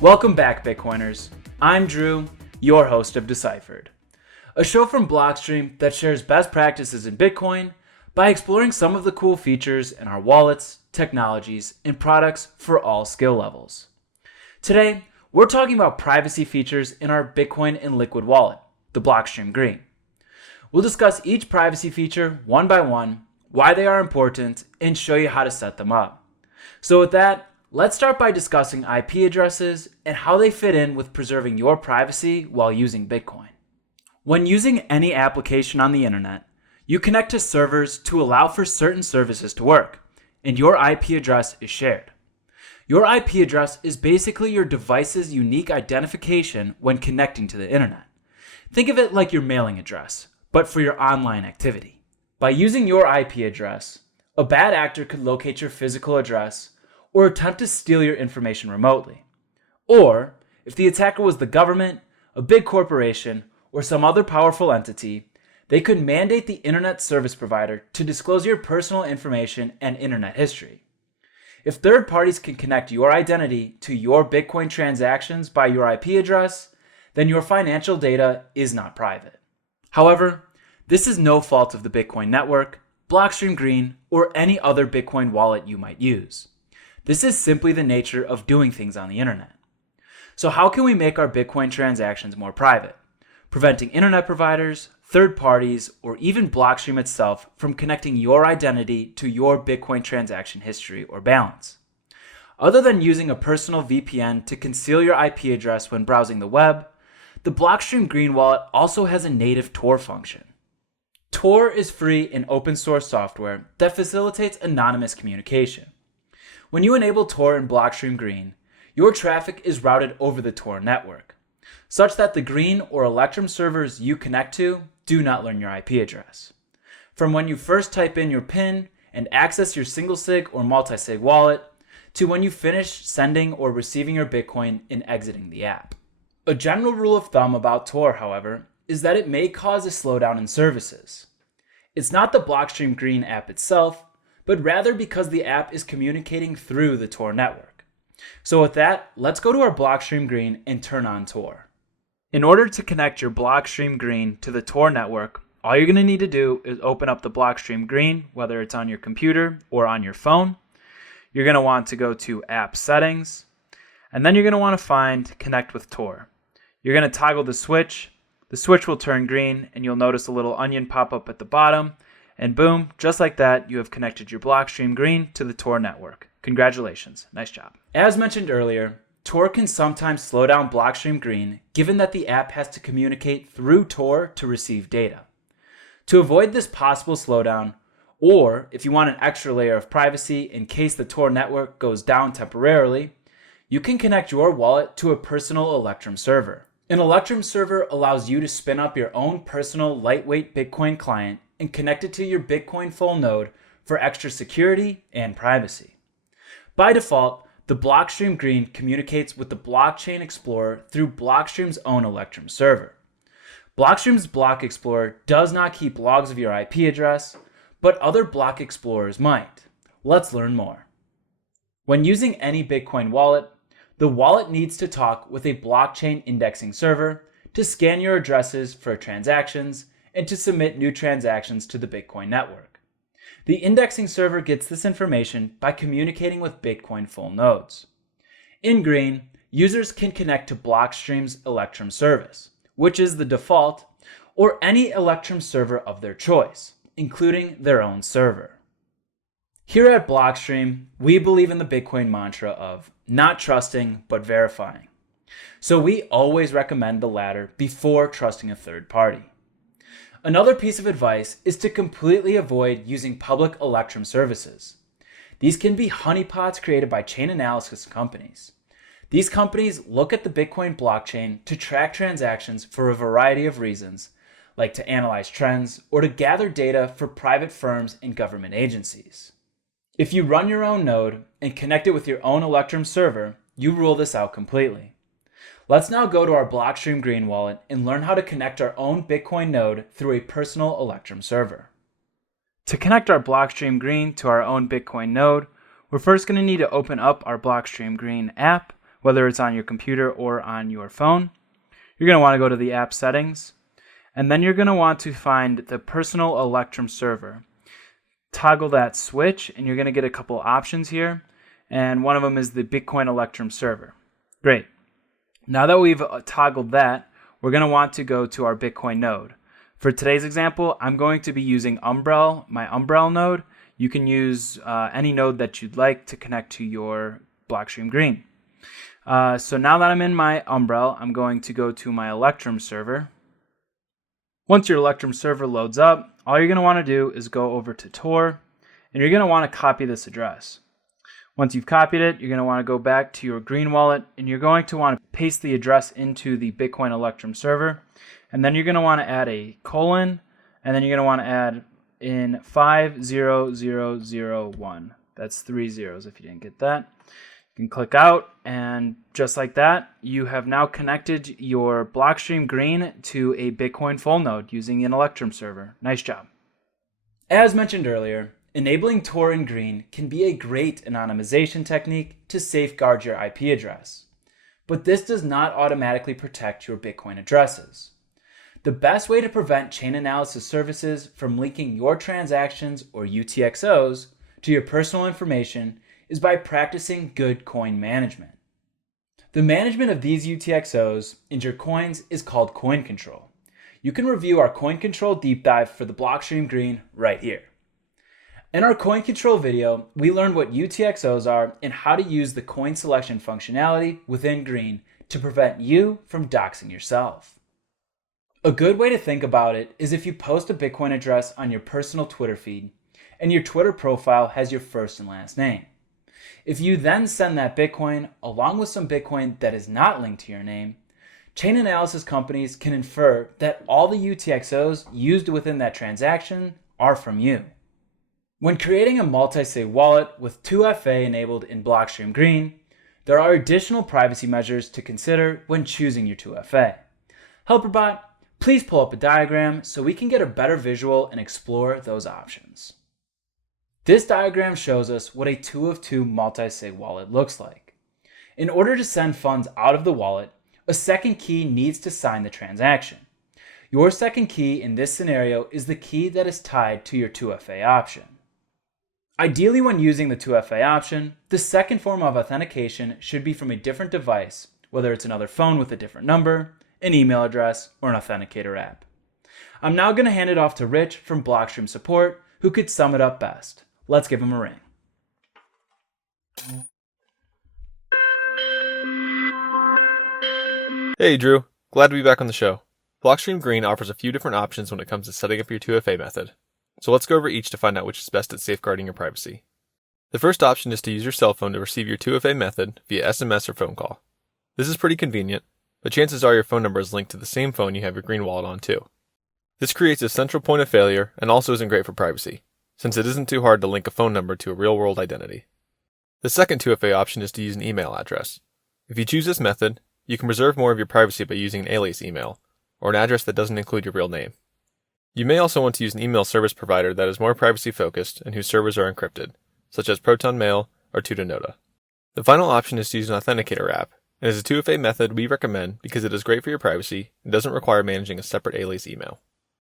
Welcome back, Bitcoiners. I'm Drew, your host of Deciphered, a show from Blockstream that shares best practices in Bitcoin by exploring some of the cool features in our wallets, technologies, and products for all skill levels. Today, we're talking about privacy features in our Bitcoin and Liquid wallet, the Blockstream Green. We'll discuss each privacy feature one by one, why they are important, and show you how to set them up. So with that, let's start by discussing IP addresses and how they fit in with preserving your privacy while using Bitcoin. When using any application on the internet, you connect to servers to allow for certain services to work, and your IP address is shared. Your IP address is basically your device's unique identification when connecting to the internet. Think of it like your mailing address, but for your online activity. By using your IP address, a bad actor could locate your physical address or attempt to steal your information remotely. Or, if the attacker was the government, a big corporation, or some other powerful entity, they could mandate the internet service provider to disclose your personal information and internet history. If third parties can connect your identity to your Bitcoin transactions by your IP address, then your financial data is not private. However, this is no fault of the Bitcoin network, Blockstream Green, or any other Bitcoin wallet you might use. This is simply the nature of doing things on the internet. So how can we make our Bitcoin transactions more private, preventing internet providers, third parties, or even Blockstream itself from connecting your identity to your Bitcoin transaction history or balance? Other than using a personal VPN to conceal your IP address when browsing the web, the Blockstream Green wallet also has a native Tor function. Tor is free and open source software that facilitates anonymous communication. When you enable Tor in Blockstream Green, your traffic is routed over the Tor network, such that the Green or Electrum servers you connect to do not learn your IP address. From when you first type in your PIN and access your single-sig or multi-sig wallet, to when you finish sending or receiving your Bitcoin and exiting the app. A general rule of thumb about Tor, however, is that it may cause a slowdown in services. It's not the Blockstream Green app itself, but rather because the app is communicating through the Tor network. So with that, let's go to our Blockstream Green and turn on Tor. In order to connect your Blockstream Green to the Tor network, all you're going to need to do is open up the Blockstream Green, whether it's on your computer or on your phone. You're going to want to go to App Settings, and then you're going to want to find Connect with Tor. You're going to toggle the switch. The switch will turn green, and you'll notice a little onion pop up at the bottom. And boom, just like that, you have connected your Blockstream Green to the Tor network. Congratulations, nice job. As mentioned earlier, Tor can sometimes slow down Blockstream Green given that the app has to communicate through Tor to receive data. To avoid this possible slowdown, or if you want an extra layer of privacy in case the Tor network goes down temporarily, you can connect your wallet to a personal Electrum server. An Electrum server allows you to spin up your own personal lightweight Bitcoin client and connect it to your Bitcoin full node for extra security and privacy. By default, the Blockstream Green communicates with the Blockchain Explorer through Blockstream's own Electrum server. Blockstream's Block Explorer does not keep logs of your IP address, but other Block Explorers might. Let's learn more. When using any Bitcoin wallet, the wallet needs to talk with a blockchain indexing server to scan your addresses for transactions and to submit new transactions to the Bitcoin network. The indexing server gets this information by communicating with Bitcoin full nodes. In Green, users can connect to Blockstream's Electrum service, which is the default, or any Electrum server of their choice, including their own server. Here at Blockstream, we believe in the Bitcoin mantra of not trusting but verifying. So we always recommend the latter before trusting a third party. Another piece of advice is to completely avoid using public Electrum services. These can be honeypots created by chain analysis companies. These companies look at the Bitcoin blockchain to track transactions for a variety of reasons, like to analyze trends or to gather data for private firms and government agencies. If you run your own node and connect it with your own Electrum server, you rule this out completely. Let's now go to our Blockstream Green wallet and learn how to connect our own Bitcoin node through a personal Electrum server. To connect our Blockstream Green to our own Bitcoin node, we're first going to need to open up our Blockstream Green app, whether it's on your computer or on your phone. You're going to want to go to the app settings, and then you're going to want to find the personal Electrum server. Toggle that switch, and you're going to get a couple options here, and one of them is the Bitcoin Electrum server. Great. Now that we've toggled that, we're going to want to go to our Bitcoin node. For today's example, I'm going to be using Umbrel, my Umbrel node. You can use any node that you'd like to connect to your Blockstream Green. So now that I'm in my Umbrel, I'm going to go to my Electrum server. Once your Electrum server loads up, all you're going to want to do is go over to Tor, and you're going to want to copy this address. Once you've copied it, you're going to want to go back to your Green wallet, and you're going to want to paste the address into the Bitcoin Electrum server, and then you're going to want to add a colon, and then you're going to want to add in 50001. That's 3 zeros if you didn't get that. You can click out, and just like that, you have now connected your Blockstream Green to a Bitcoin full node using an Electrum server. Nice job. As mentioned earlier, enabling Tor in Green can be a great anonymization technique to safeguard your IP address. But this does not automatically protect your Bitcoin addresses. The best way to prevent chain analysis services from leaking your transactions or UTXOs to your personal information is by practicing good coin management. The management of these UTXOs and your coins is called coin control. You can review our coin control deep dive for the Blockstream Green right here. In our coin control video, we learned what UTXOs are and how to use the coin selection functionality within Green to prevent you from doxing yourself. A good way to think about it is if you post a Bitcoin address on your personal Twitter feed and your Twitter profile has your first and last name. If you then send that Bitcoin along with some Bitcoin that is not linked to your name, chain analysis companies can infer that all the UTXOs used within that transaction are from you. When creating a multi-sig wallet with 2FA enabled in Blockstream Green, there are additional privacy measures to consider when choosing your 2FA. HelperBot, please pull up a diagram so we can get a better visual and explore those options. This diagram shows us what a 2 of 2 multi-sig wallet looks like. In order to send funds out of the wallet, a second key needs to sign the transaction. Your second key in this scenario is the key that is tied to your 2FA option. Ideally, when using the 2FA option, the second form of authentication should be from a different device, whether it's another phone with a different number, an email address, or an authenticator app. I'm now going to hand it off to Rich from Blockstream Support, who could sum it up best. Let's give him a ring. Hey Drew, glad to be back on the show. Blockstream Green offers a few different options when it comes to setting up your 2FA method. So let's go over each to find out which is best at safeguarding your privacy. The first option is to use your cell phone to receive your 2FA method via SMS or phone call. This is pretty convenient, but chances are your phone number is linked to the same phone you have your Green wallet on too. This creates a central point of failure and also isn't great for privacy, since it isn't too hard to link a phone number to a real-world identity. The second 2FA option is to use an email address. If you choose this method, you can preserve more of your privacy by using an alias email, or an address that doesn't include your real name. You may also want to use an email service provider that is more privacy-focused and whose servers are encrypted, such as Proton Mail or Tutanota. The final option is to use an authenticator app, and is a 2FA method we recommend because it is great for your privacy and doesn't require managing a separate alias email.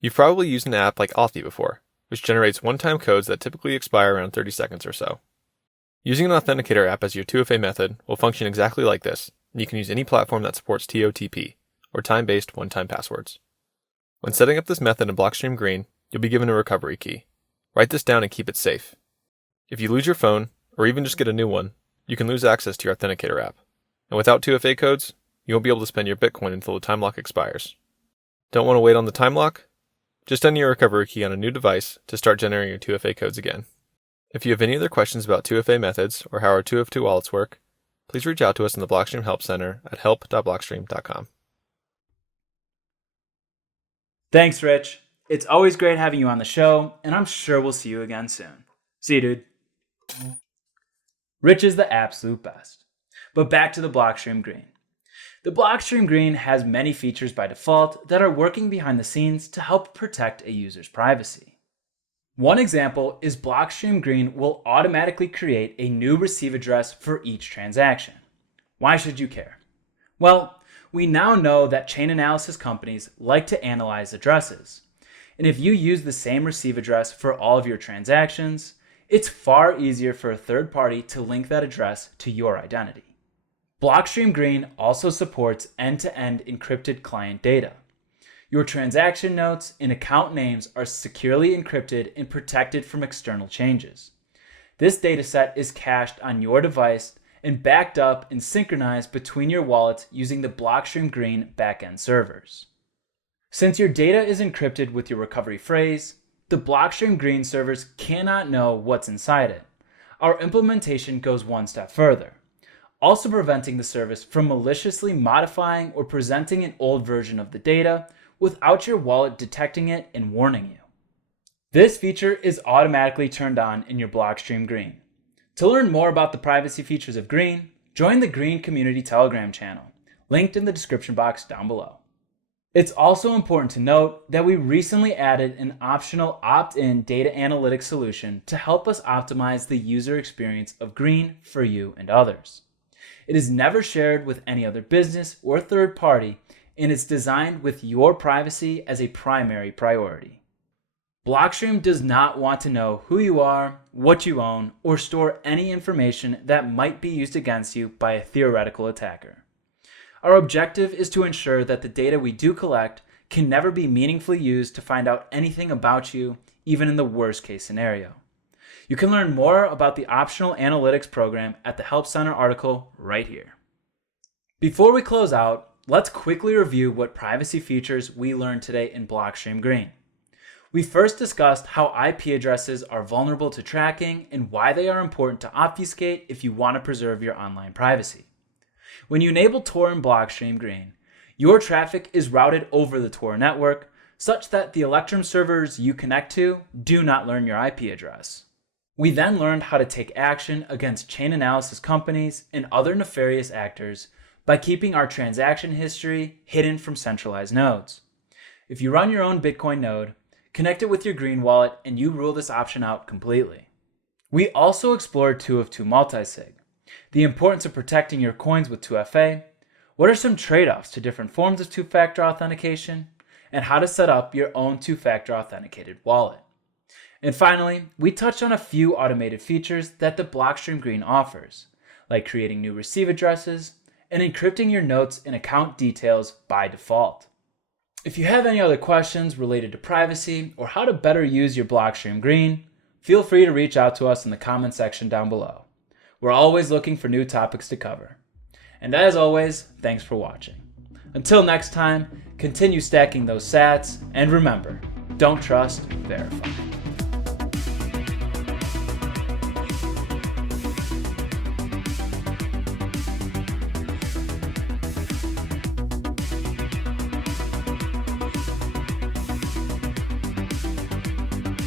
You've probably used an app like Authy before, which generates one-time codes that typically expire around 30 seconds or so. Using an authenticator app as your 2FA method will function exactly like this, and you can use any platform that supports TOTP, or time-based one-time passwords. When setting up this method in Blockstream Green, you'll be given a recovery key. Write this down and keep it safe. If you lose your phone, or even just get a new one, you can lose access to your authenticator app. And without 2FA codes, you won't be able to spend your Bitcoin until the time lock expires. Don't want to wait on the time lock? Just enter your recovery key on a new device to start generating your 2FA codes again. If you have any other questions about 2FA methods or how our 2 of 2 wallets work, please reach out to us in the Blockstream Help Center at help.blockstream.com. Thanks, Rich. It's always great having you on the show, and I'm sure we'll see you again soon. See you, dude. Rich is the absolute best. But back to the Blockstream Green. The Blockstream Green has many features by default that are working behind the scenes to help protect a user's privacy. One example is Blockstream Green will automatically create a new receive address for each transaction. Why should you care? Well, we now know that chain analysis companies like to analyze addresses. And if you use the same receive address for all of your transactions, it's far easier for a third party to link that address to your identity. Blockstream Green also supports end-to-end encrypted client data. Your transaction notes and account names are securely encrypted and protected from external changes. This dataset is cached on your device and backed up and synchronized between your wallets using the Blockstream Green backend servers. Since your data is encrypted with your recovery phrase, the Blockstream Green servers cannot know what's inside it. Our implementation goes one step further, also preventing the service from maliciously modifying or presenting an old version of the data without your wallet detecting it and warning you. This feature is automatically turned on in your Blockstream Green. To learn more about the privacy features of Green, join the Green Community Telegram channel, linked in the description box down below. It's also important to note that we recently added an optional opt-in data analytics solution to help us optimize the user experience of Green for you and others. It is never shared with any other business or third party, and it's designed with your privacy as a primary priority. Blockstream does not want to know who you are, what you own, or store any information that might be used against you by a theoretical attacker. Our objective is to ensure that the data we do collect can never be meaningfully used to find out anything about you, even in the worst case scenario. You can learn more about the optional analytics program at the Help Center article right here. Before we close out, let's quickly review what privacy features we learned today in Blockstream Green. We first discussed how IP addresses are vulnerable to tracking and why they are important to obfuscate if you want to preserve your online privacy. When you enable Tor in Blockstream Green, your traffic is routed over the Tor network such that the Electrum servers you connect to do not learn your IP address. We then learned how to take action against chain analysis companies and other nefarious actors by keeping our transaction history hidden from centralized nodes. If you run your own Bitcoin node, connect it with your Green wallet and you rule this option out completely. We also explored 2 of 2 multisig, the importance of protecting your coins with 2FA, what are some trade-offs to different forms of two-factor authentication, and how to set up your own two-factor authenticated wallet. And finally, we touched on a few automated features that the Blockstream Green offers, like creating new receive addresses and encrypting your notes and account details by default. If you have any other questions related to privacy or how to better use your Blockstream Green, feel free to reach out to us in the comment section down below. We're always looking for new topics to cover. And as always, thanks for watching. Until next time, continue stacking those sats, and remember, don't trust, verify.